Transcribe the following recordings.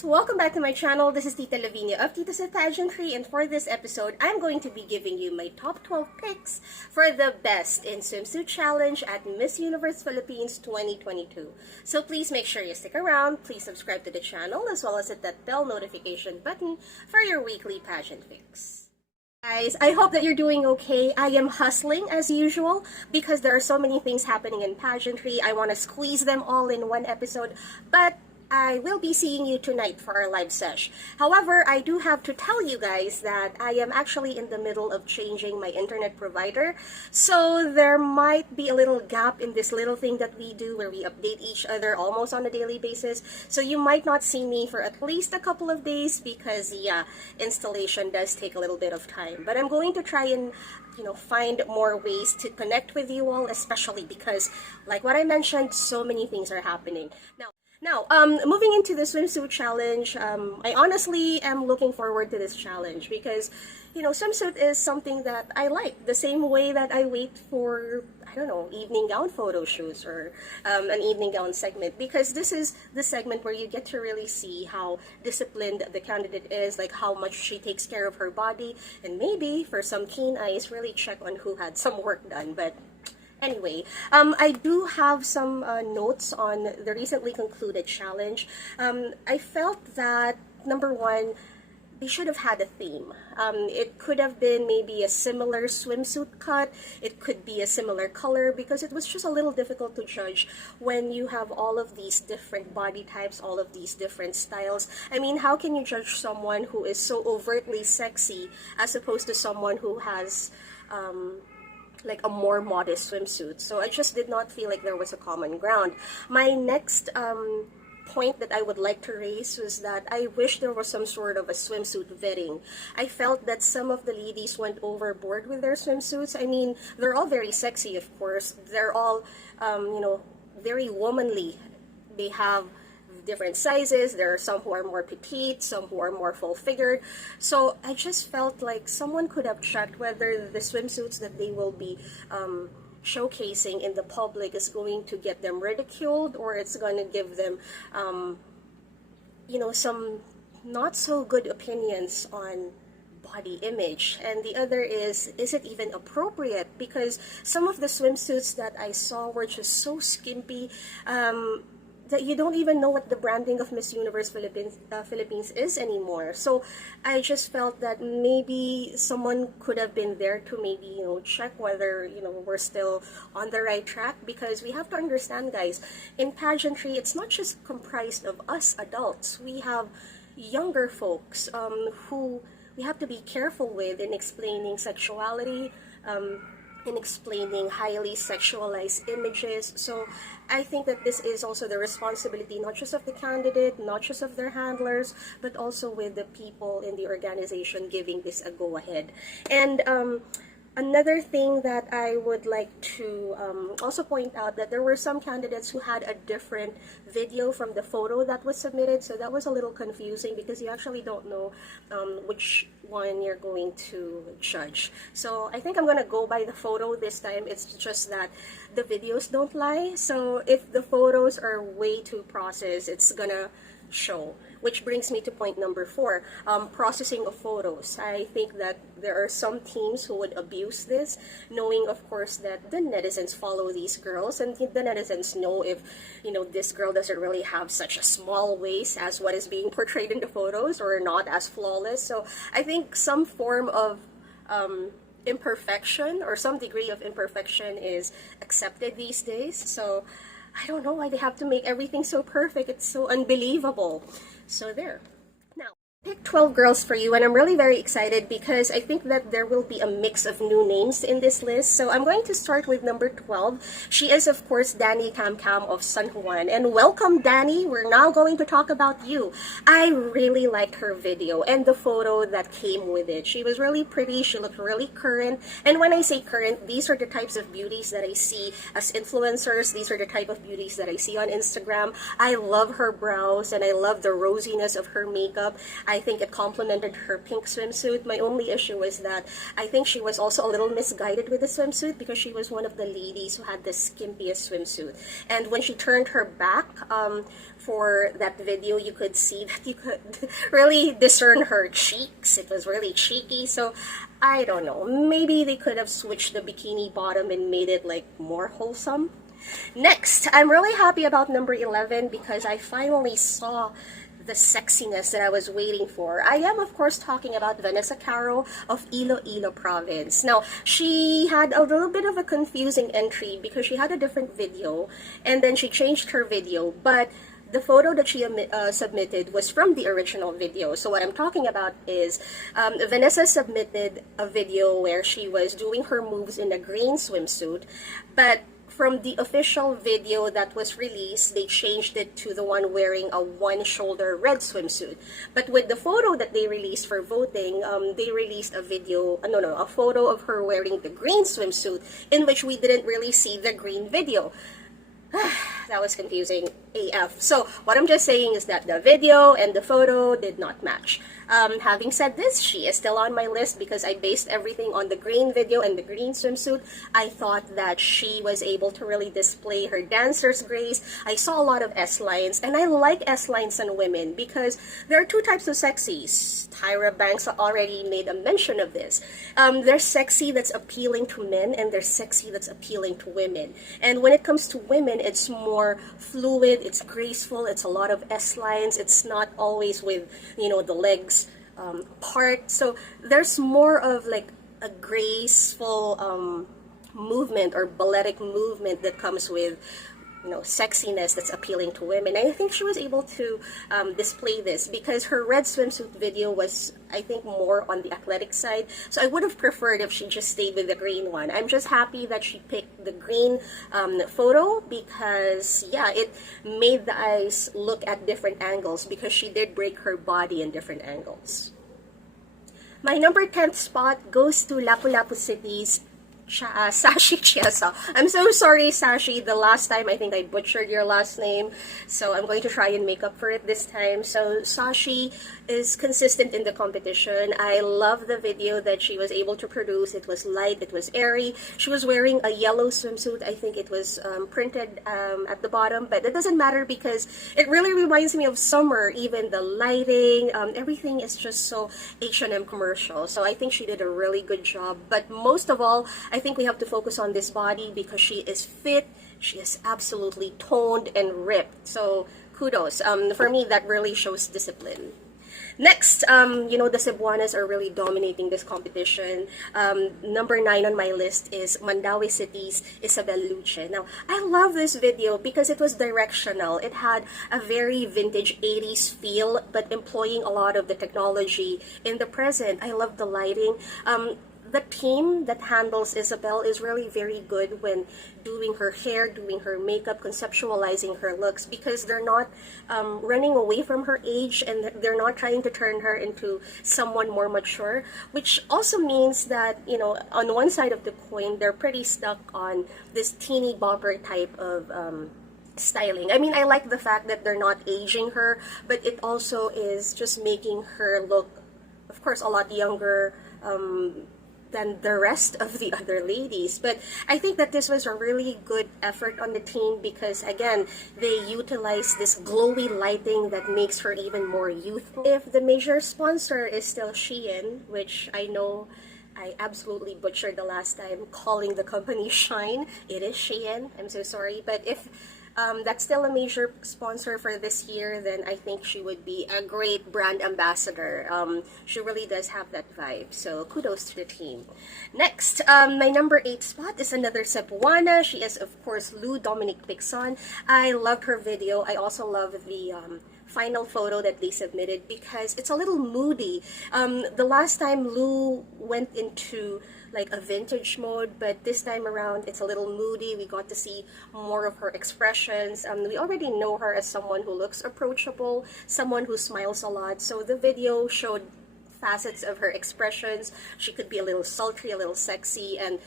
guys! Welcome back to my channel. This is Tita Lavinia of Tita Sa Pageantry, and for this episode, I'm going to be giving you my top 12 picks for the best in swimsuit challenge at Miss Universe Philippines 2022. So please make sure you stick around, please subscribe to the channel, as well as hit that bell notification button for your weekly pageant fix. Guys, I hope that you're doing okay. I am hustling as usual because there are so many things happening in pageantry. I want to squeeze them all in one episode, but I will be seeing you tonight for our live sesh. However, I do have to tell you guys that I am actually in the middle of changing my internet provider. So there might be a little gap in this little thing that we do where we update each other almost on a daily basis. So you might not see me for at least a couple of days because, yeah, installation does take a little bit of time. But I'm going to try and find more ways to connect with you all, especially because, like what I mentioned, so many things are happening. Now, moving into the swimsuit challenge, I honestly am looking forward to this challenge because, swimsuit is something that I like, the same way that I wait for, evening gown photo shoots or an evening gown segment, because this is the segment where you get to really see how disciplined the candidate is, like how much she takes care of her body, and maybe for some keen eyes, really check on who had some work done. But anyway, I do have some notes on the recently concluded challenge. I felt that, number one, they should have had a theme. It could have been maybe a similar swimsuit cut. It could be a similar color, because it was just a little difficult to judge when you have all of these different body types, all of these different styles. I mean, how can you judge someone who is so overtly sexy as opposed to someone who has like a more modest swimsuit? So I just did not feel like there was a common ground. My next point that I would like to raise was that I wish there was some sort of a swimsuit vetting. I felt that some of the ladies went overboard with their swimsuits. I mean, they're all very sexy, of course. They're all, very womanly. They have different sizes. There are some who are more petite, some who are more full-figured. So I just felt like someone could have checked whether the swimsuits that they will be showcasing in the public is going to get them ridiculed, or it's going to give them some not so good opinions on body image. And the other is it even appropriate? Because some of the swimsuits that I saw were just so skimpy that you don't even know what the branding of Miss Universe Philippines is anymore. So I just felt that maybe someone could have been there to maybe, check whether, we're still on the right track. Because we have to understand, guys, in pageantry, it's not just comprised of us adults. We have younger folks who we have to be careful with in explaining sexuality, in explaining highly sexualized images. So I think that this is also the responsibility not just of the candidate, not just of their handlers, but also with the people in the organization giving this a go-ahead. And another thing that I would like to also point out, that there were some candidates who had a different video from the photo that was submitted, so that was a little confusing because you actually don't know which one you're going to judge. So I think I'm gonna go by the photo this time. It's just that the videos don't lie, so if the photos are way too processed, it's gonna show. Which brings me to point number 4, processing of photos. I think that there are some teams who would abuse this, knowing of course that the netizens follow these girls, and the netizens know if this girl doesn't really have such a small waist as what is being portrayed in the photos, or not as flawless. So I think some form of imperfection, or some degree of imperfection, is accepted these days. So I don't know why they have to make everything so perfect. It's so unbelievable. So there. Now, I picked 12 girls for you, and I'm really very excited because I think that there will be a mix of new names in this list. So I'm going to start with number 12. She is, of course, Dani Kamcam of San Juan. And welcome, Dani. We're now going to talk about you. I really liked her video and the photo that came with it. She was really pretty. She looked really current. And when I say current, these are the types of beauties that I see as influencers. These are the type of beauties that I see on Instagram. I love her brows, and I love the rosiness of her makeup. I think it complemented her pink swimsuit. My only issue was that I think she was also a little misguided with the swimsuit because she was one of the ladies who had the skimpiest swimsuit. And when she turned her back for that video, you could see that you could really discern her cheeks. It was really cheeky. So I don't know. Maybe they could have switched the bikini bottom and made it like more wholesome. Next, I'm really happy about number 11 because I finally saw the sexiness that I was waiting for. I am, of course, talking about Vanessa Carro of Iloilo province. Now, she had a little bit of a confusing entry because she had a different video and then she changed her video, but the photo that she submitted was from the original video. So what I'm talking about is Vanessa submitted a video where she was doing her moves in a green swimsuit, but from the official video that was released, they changed it to the one wearing a one-shoulder red swimsuit. But with the photo that they released for voting, they released a video, a photo of her wearing the green swimsuit, in which we didn't really see the green video. That was confusing AF. So what I'm just saying is that the video and the photo did not match. Having said this, she is still on my list because I based everything on the green video and the green swimsuit. I thought that she was able to really display her dancer's grace. I saw a lot of S-lines, and I like S-lines in women because there are two types of sexies. Tyra Banks already made a mention of this. There's sexy that's appealing to men, and there's sexy that's appealing to women. And when it comes to women, it's more fluid, it's graceful, it's a lot of S-lines, it's not always with, the legs part. So there's more of like a graceful movement or balletic movement that comes with sexiness that's appealing to women. And I think she was able to display this because her red swimsuit video was, I think, more on the athletic side. So I would have preferred if she just stayed with the green one. I'm just happy that she picked the green photo because, yeah, it made the eyes look at different angles because she did break her body in different angles. My number 10th spot goes to Lapu-Lapu City's Sashi Chesap. I'm so sorry, Sashi. The last time I think I butchered your last name, so I'm going to try and make up for it this time. So Sashi is consistent in the competition. I love the video that she was able to produce. It was light, it was airy. She was wearing a yellow swimsuit. I think it was printed at the bottom, but it doesn't matter because it really reminds me of summer. Even the lighting, everything is just so H&M commercial. So I think she did a really good job. But most of all, I think we have to focus on this body because she is fit, she is absolutely toned and ripped. So kudos. For me, that really shows discipline. Next, the Cebuanas are really dominating this competition. Number 9 on my list is Mandaue City's Imabellucci. Now, I love this video because it was directional. It had a very vintage 80s feel, but employing a lot of the technology in the present. I love the lighting. The team that handles Isabel is really very good when doing her hair, doing her makeup, conceptualizing her looks because they're not running away from her age and they're not trying to turn her into someone more mature, which also means that, on one side of the coin, they're pretty stuck on this teeny bopper type of styling. I mean, I like the fact that they're not aging her, but it also is just making her look, of course, a lot younger than the rest of the other ladies. But I think that this was a really good effort on the team because, again, they utilized this glowy lighting that makes her even more youthful. If the major sponsor is still Shein, which I know I absolutely butchered the last time calling the company Shine, it is Shein, I'm so sorry, but if that's still a major sponsor for this year, then I think she would be a great brand ambassador. She really does have that vibe, so kudos to the team. Next, my number 8 spot is another Cebuana. She is, of course, Lou Dominic Pixon. I loved her video. I also love the final photo that they submitted because it's a little moody. The last time Lou went into like a vintage mode, but this time around it's a little moody. We got to see more of her expressions. We already know her as someone who looks approachable, someone who smiles a lot, so the video showed facets of her expressions. She could be a little sultry, a little sexy, and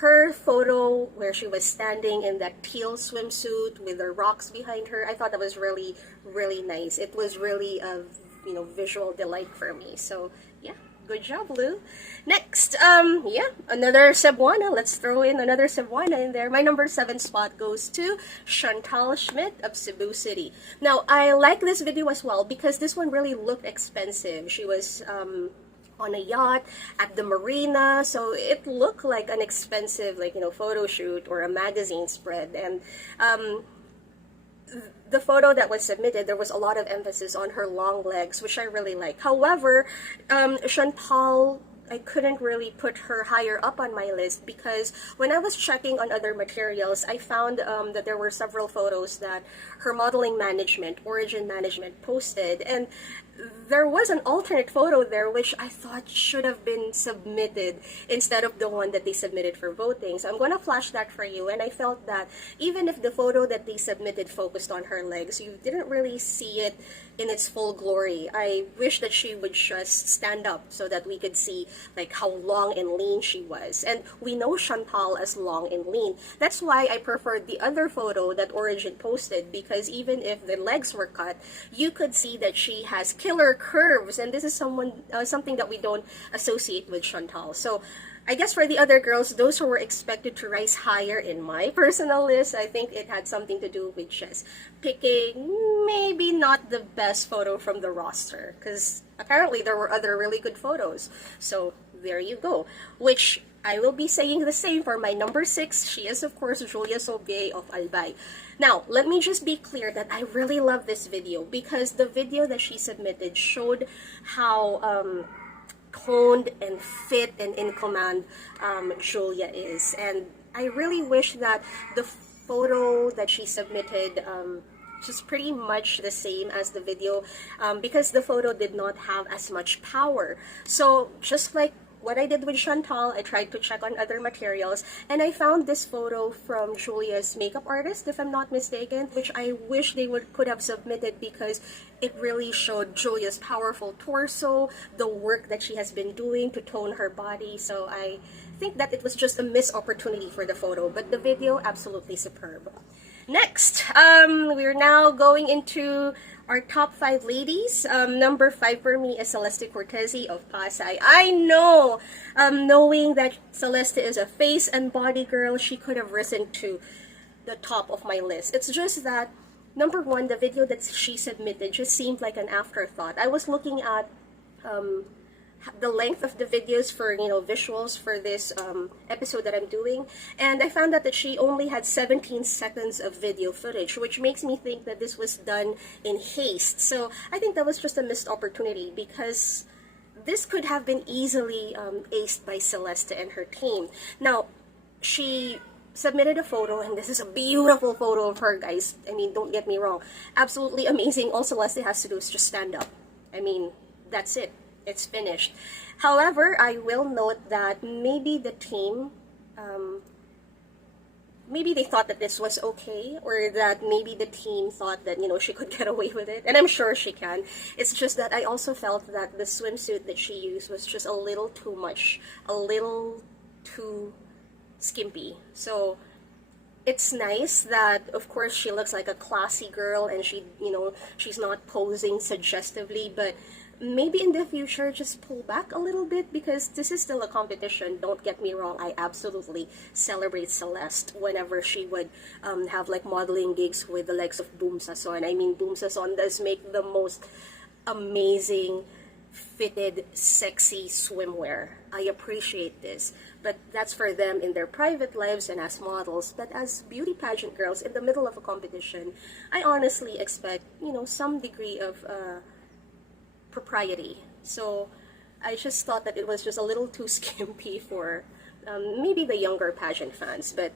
her photo where she was standing in that teal swimsuit with the rocks behind her, I thought that was really, really nice. It was really a visual delight for me. So yeah, good job, Lou. Next, yeah, another Cebuana. Let's throw in another Cebuana in there. My number 7 spot goes to Chantal Schmidt of Cebu City. Now, I like this video as well because this one really looked expensive. She was on a yacht at the marina, so it looked like an expensive, photo shoot or a magazine spread. And the photo that was submitted, there was a lot of emphasis on her long legs, which I really like. However, Chantal, I couldn't really put her higher up on my list because when I was checking on other materials, I found that there were several photos that her modeling management, Origin Management, posted, and there was an alternate photo there which I thought should have been submitted instead of the one that they submitted for voting. So I'm going to flash that for you, and I felt that even if the photo that they submitted focused on her legs, you didn't really see it in its full glory. I wish that she would just stand up so that we could see how long and lean she was. And we know Chantal as long and lean. That's why I preferred the other photo that Origin posted, because even if the legs were cut, you could see that she has killer curves, and this is something that we don't associate with Chantal. So I guess for the other girls, those who were expected to rise higher in my personal list, I think it had something to do with just picking maybe not the best photo from the roster, because apparently there were other really good photos. So there you go. Which I will be saying the same for my number 6. She is, of course, Julia Sobie of Albay. Now, let me just be clear that I really love this video because the video that she submitted showed how toned and fit and in command Julia is. And I really wish that the photo that she submitted just pretty much the same as the video, because the photo did not have as much power. So just like what I did with Chantal, I tried to check on other materials, and I found this photo from Julia's makeup artist, if I'm not mistaken, which I wish they could have submitted because it really showed Julia's powerful torso, the work that she has been doing to tone her body. So I think that it was just a missed opportunity for the photo, but the video, absolutely superb. Next, we're now going into our top 5 ladies. Number 5 for me is Celeste Cortezi of Pasay. I know, knowing that Celeste is a face and body girl, she could have risen to the top of my list. It's just that, number 1, the video that she submitted just seemed like an afterthought. I was looking at the length of the videos for visuals for this episode that I'm doing, and I found out that she only had 17 seconds of video footage, which makes me think that this was done in haste. So I think that was just a missed opportunity because this could have been easily aced by Celeste and her team. Now, she submitted a photo, and this is a beautiful photo of her, guys. I mean, don't get me wrong, absolutely amazing. All Celeste has to do is just stand up. I mean, that's it. It's finished. However, I will note that maybe the team, maybe they thought that this was okay, or that maybe the team thought that, she could get away with it. And I'm sure she can. It's just that I also felt that the swimsuit that she used was just a little too much, a little too skimpy. So it's nice that, of course, she looks like a classy girl and she, she's not posing suggestively, but maybe in the future, just pull back a little bit because this is still a competition. Don't get me wrong. I absolutely celebrate Celeste whenever she would have modeling gigs with the likes of Boom Sason. I mean, Boom Sason does make the most amazing, fitted, sexy swimwear. I appreciate this. But that's for them in their private lives and as models. But as beauty pageant girls in the middle of a competition, I honestly expect, some degree of propriety. So I just thought that it was just a little too skimpy for maybe the younger pageant fans, but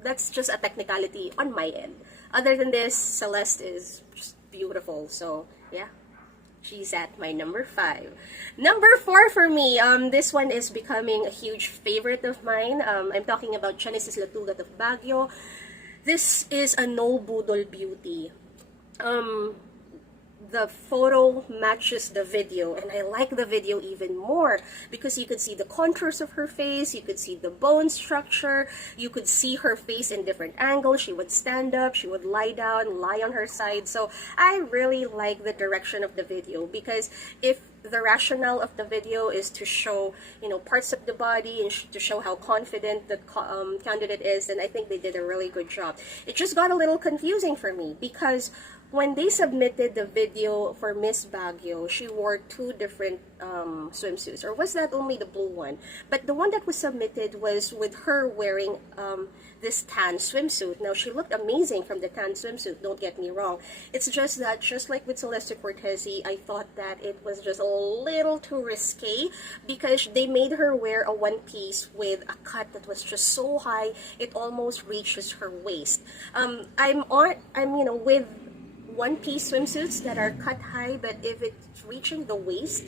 that's just a technicality on my end. Other than this, Celeste is just beautiful. So yeah, she's at my number 5. Number 4 for me, this one is becoming a huge favorite of mine. I'm talking about Genesis Latugat of Baguio. This is a no budol beauty. the photo matches the video, and I like the video even more because you could see the contours of her face, you could see the bone structure, you could see her face in different angles. She would stand up, she would lie down, lie on her side. So I really like the direction of the video, because if the rationale of the video is to show, you know, parts of the body and to show how confident the candidate is, then I think they did a really good job. It just got a little confusing for me because when they submitted the video for Miss Baguio, she wore two different swimsuits. Or was that only the blue one? But the one that was submitted was with her wearing this tan swimsuit. Now, she looked amazing from the tan swimsuit, don't get me wrong. It's just that, just like with Celeste Cortezi, I thought that it was just a little too risque because they made her wear a one-piece with a cut that was just so high, it almost reaches her waist. I'm you know, with one-piece swimsuits that are cut high, but if it's reaching the waist,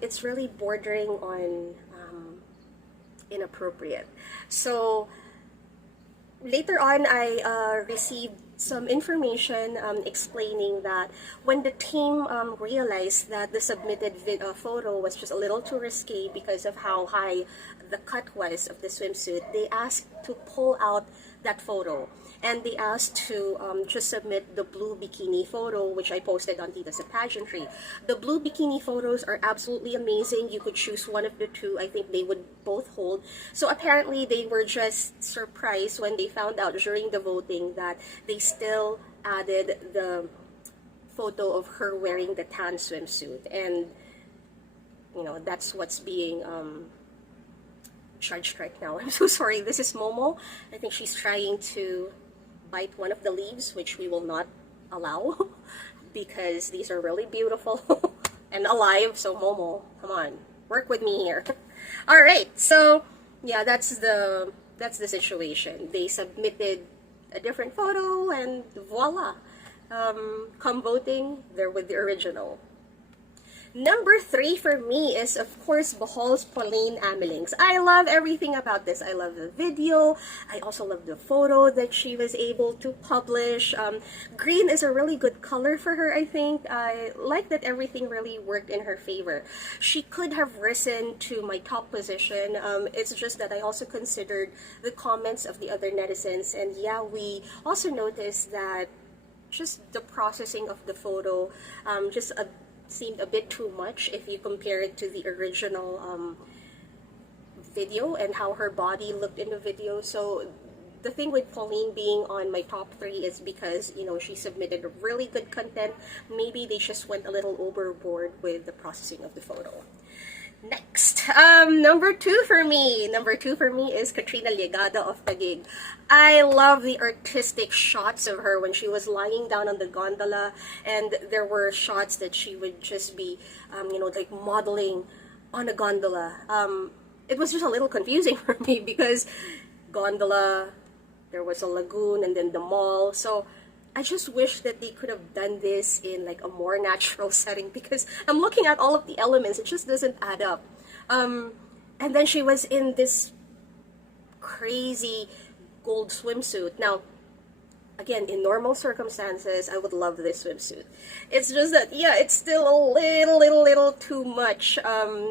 it's really bordering on inappropriate. So later on, I received some information explaining that when the team realized that the submitted photo was just a little too risque because of how high the cut was of the swimsuit, they asked to pull out that photo. And they asked to just submit the blue bikini photo, which I posted on Tita Sa Pageantry. The blue bikini photos are absolutely amazing. You could choose one of the two. I think they would both hold. So apparently they were just surprised when they found out during the voting that they still added the photo of her wearing the tan swimsuit. And, you know, that's what's being charged right now. I'm so sorry. This is Momo. I think she's trying to bite one of the leaves, which we will not allow because these are really beautiful and alive. So Momo, come on, work with me here. All right, so yeah, that's the situation. They submitted a different photo and voila, come voting, they're with the original. Number 3 for me is, of course, Bohol's Pauline Amelinx. I love everything about this. I love the video. I also love the photo that she was able to publish. Green is a really good color for her, I think. I like that everything really worked in her favor. She could have risen to my top position. It's just that I also considered the comments of the other netizens. And yeah, we also noticed that just the processing of the photo seemed a bit too much if you compare it to the original video and how her body looked in the video. So the thing with Pauline being on my top 3 is because, you know, she submitted really good content. Maybe they just went a little overboard with the processing of the photo. Next, number 2 for me. Number 2 for me is Katrina Legato of Taguig. I love the artistic shots of her when she was lying down on the gondola, and there were shots that she would just be, you know, like modeling on a gondola. It was just a little confusing for me because gondola, there was a lagoon, and then the mall. So I just wish that they could have done this in like a more natural setting because I'm looking at all of the elements, it just doesn't add up. And then she was in this crazy gold swimsuit. Now, again, in normal circumstances, I would love this swimsuit. It's just that, yeah, it's still a little too much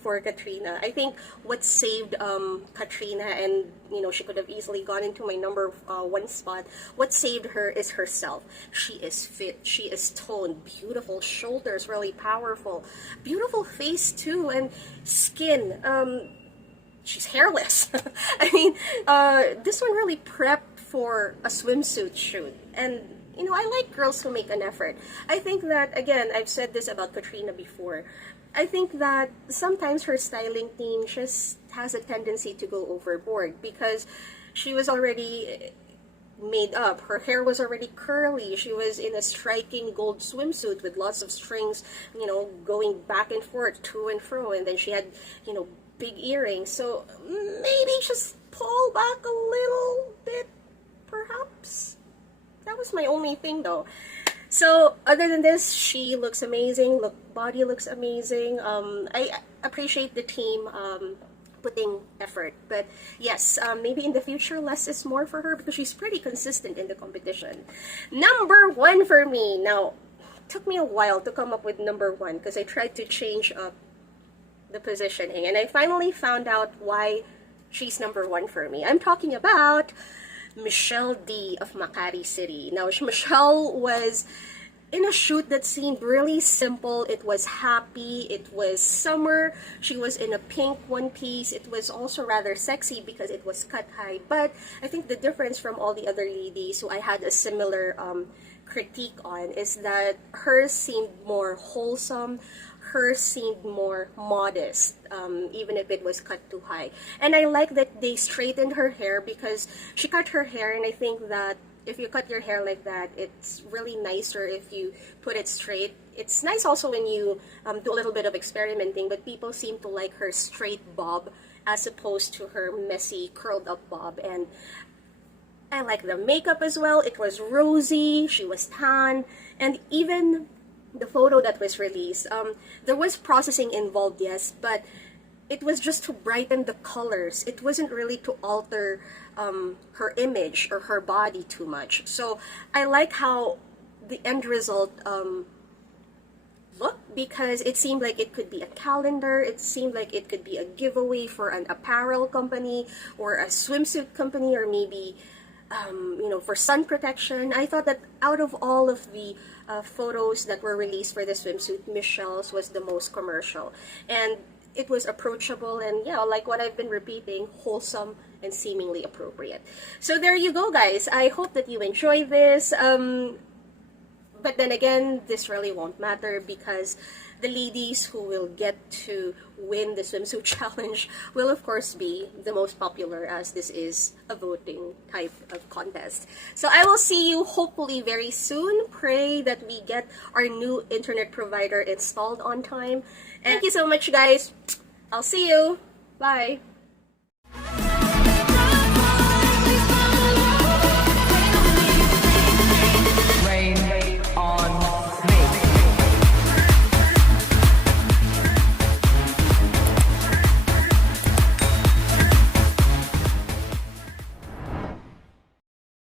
for Katrina. I think what saved Katrina, and you know, she could have easily gone into my number 1 spot. What saved her is herself. She is fit, she is toned, beautiful shoulders, really powerful, beautiful face too, and skin. She's hairless. I mean, this one really prepped for a swimsuit shoot. And, you know, I like girls who make an effort. I think that, again, I've said this about Katrina before. I think that sometimes her styling team just has a tendency to go overboard because she was already made up. Her hair was already curly. She was in a striking gold swimsuit with lots of strings, you know, going back and forth, to and fro. And then she had, you know, big earrings. So maybe just pull back a little bit, perhaps. That was my only thing though. So other than this, she looks amazing. Body looks amazing. I appreciate the team putting effort. But yes, maybe in the future, less is more for her because she's pretty consistent in the competition. Number 1 for me. Now, took me a while to come up with number 1 because I tried to change up the positioning, and I finally found out why she's number 1 for me. I'm talking about Michelle D of Makati City. Now, Michelle was in a shoot that seemed really simple. It was happy. It was summer. She was in a pink one piece. It was also rather sexy because it was cut high. But I think the difference from all the other ladies who I had a similar critique on is that hers seemed more wholesome. Hers seemed more modest, even if it was cut too high. And I like that they straightened her hair because she cut her hair, and I think that if you cut your hair like that, it's really nicer if you put it straight. It's nice also when you do a little bit of experimenting, but people seem to like her straight bob as opposed to her messy curled up bob. And I like the makeup as well. It was rosy, she was tan, and even the photo that was released, there was processing involved, yes, but it was just to brighten the colors. It wasn't really to alter her image or her body too much. So I like how the end result looked, because it seemed like it could be a calendar. It seemed like it could be a giveaway for an apparel company or a swimsuit company, or maybe you know, for sun protection. I thought that out of all of the photos that were released for the swimsuit, Michelle's was the most commercial, and it was approachable, and yeah, like what I've been repeating, wholesome and seemingly appropriate. So there you go, guys. I hope that you enjoy this. But then again, this really won't matter because the ladies who will get to win the swimsuit challenge will of course be the most popular, as this is a voting type of contest. So I will see you hopefully very soon. Pray that we get our new internet provider installed on time. And thank you so much, guys. I'll see you. Bye.